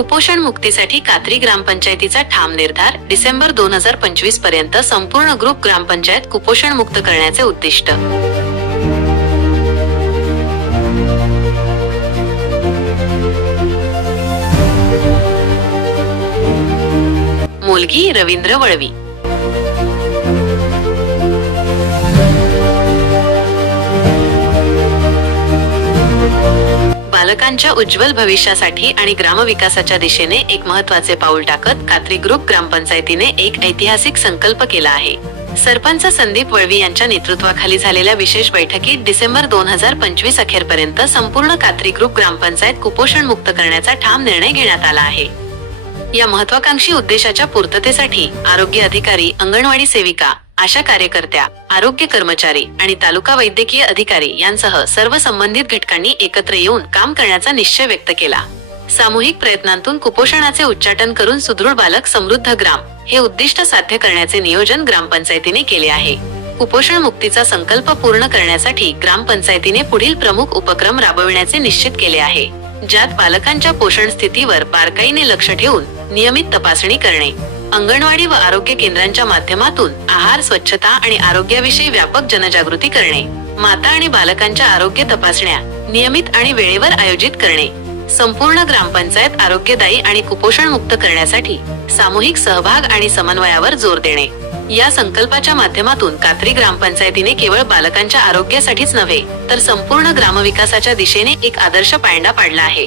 कुपोषण मुक्तीसाठी कात्री ग्रामपंचायतीचा ठाम निर्धार डिसेंबर दोन हजार पंचवीसपर्यंत संपूर्ण ग्रुप ग्रामपंचायत कुपोषण मुक्त करण्याचे उद्दिष्ट. मुलगी रवींद्र वळवी. बालकांच्या उज्ज्वल भविष्यासाठी आणि ग्रामविकासाच्या दिशेने एक महत्त्वाचे पाऊल टाकत कात्री ग्रुप ग्रामपंचायतीने एक ऐतिहासिक संकल्प केला आहे. सरपंच संदीप वळवी यांच्या नेतृत्वाखाली झालेल्या विशेष बैठकीत डिसेंबर दोन हजार पंचवीस अखेरपर्यंत संपूर्ण कात्री ग्रुप ग्रामपंचायत कुपोषण मुक्त करण्याचा ठाम निर्णय घेण्यात आला आहे. या महत्वाकांक्षी उद्देशाच्या पूर्ततेसाठी आरोग्य अधिकारी अंगणवाडी सेविका आशा कार्यकर्त्या आरोग्य कर्मचारी आणि तालुका वैद्यकीय अधिकारी यांसह सर्व संबंधित घटकांनी एकत्र येऊन काम करण्याचा निश्चय व्यक्त केला. सामूहिक प्रयत्नांतून कुपोषणाचे उच्चाटन करून सुदृढ बालक समृद्ध ग्राम हे उद्दिष्ट साध्य करण्याचे नियोजन ग्रामपंचायतीने केले आहे. कुपोषण मुक्तीचा संकल्प पूर्ण करण्यासाठी ग्रामपंचायतीने पुढील प्रमुख उपक्रम राबविण्याचे निश्चित केले आहे ज्यात बालकांच्या पोषण स्थितीवर बारकाईने लक्ष ठेवून नियमित तपासणी करणे. अंगणवाडी व आरोग्य केंद्रांच्या माध्यमातून आहार स्वच्छता आणि आरोग्याविषयी व्यापक जनजागृती करणे माता आणि बालकांच्या आरोग्य तपासण्या नियमित आणि वेळेवर आयोजित करणे संपूर्ण ग्रामपंचायत आरोग्यदायी आणि कुपोषण मुक्त करण्यासाठी सामूहिक सहभाग आणि समन्वयावर जोर देणे. या संकल्पाच्या माध्यमातून कात्री ग्रामपंचायतीने केवळ बालकांच्या आरोग्यासाठीच नव्हे तर संपूर्ण ग्रामविकासाच्या दिशेने एक आदर्श पायंडा पाडला आहे.